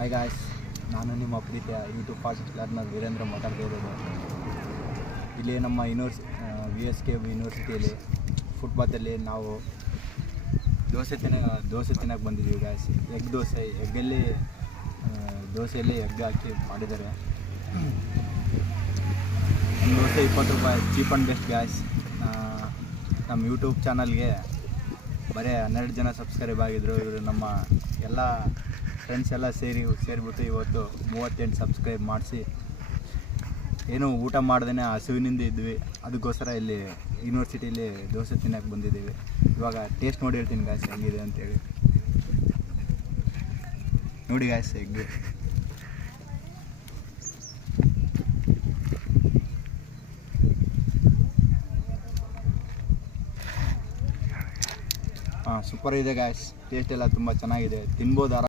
Hi guys, ನಾನು ನಿಮ್ಮ ಪ್ರೀತಿಯ ಯೂಟ್ಯೂಬ್ ಫಾಸ್ಟ್ ಲರ್ನರ್ ವೀರೇಂದ್ರ ಮಾತಾಡ್ತಾ ಇರೋದು. ಇಲ್ಲಿ ನಮ್ಮ VSK ಯೂನಿವರ್ಸಿಟಿಯಲ್ಲಿ ಫುಟ್ಪಾತಲ್ಲಿ ನಾವು ದೋಸೆ ತಿನ್ನೋಕ್ಕೆ ಬಂದಿದ್ದೀವಿ ಗಾಯ್ಸ್. ಎಗ್ ದೋಸೆ, ದೋಸೆಯಲ್ಲಿ ಎಗ್ ಹಾಕಿ ಮಾಡಿದ್ದಾರೆ. ಒಂದು ದೋಸೆ 20 ರೂಪಾಯಿ, ಚೀಪ್ ಆ್ಯಂಡ್ ಬೆಸ್ಟ್ ಗಾಯ್ಸ್. ನಮ್ಮ ಯೂಟ್ಯೂಬ್ ಚಾನಲ್ಗೆ ಬರೀ 12 ಜನ ಸಬ್ಸ್ಕ್ರೈಬ್ ಆಗಿದ್ದರು. ಇವರು ನಮ್ಮ ಎಲ್ಲ ಫ್ರೆಂಡ್ಸ್ ಎಲ್ಲ ಸೇರಿಬಿಟ್ಟು ಇವತ್ತು 38 ಸಬ್ಸ್ಕ್ರೈಬ್ ಮಾಡಿಸಿ, ಏನೂ ಊಟ ಮಾಡ್ದೇ ಹಸುವಿನಿಂದ ಇದ್ವಿ. ಅದಕ್ಕೋಸ್ಕರ ಇಲ್ಲಿ ಯೂನಿವರ್ಸಿಟಿಯಲ್ಲಿ ದೋಸೆ ತಿನ್ನೋಕ್ಕೆ ಬಂದಿದ್ದೀವಿ. ಇವಾಗ ಟೇಸ್ಟ್ ನೋಡಿ ಹೇಳ್ತೀನಿ ಗಾಯ್ಸ್ ಹೆಂಗಿದೆ ಅಂತೇಳಿ. ನೋಡಿ ಗಾಯ್ಸ್, ಎಗ್ ಸೂಪರ್ ಇದೆ ಗಾಯ್ಸ್. ಟೇಸ್ಟ್ ಎಲ್ಲ ತುಂಬ ಚೆನ್ನಾಗಿದೆ, ತಿನ್ಬೋದು.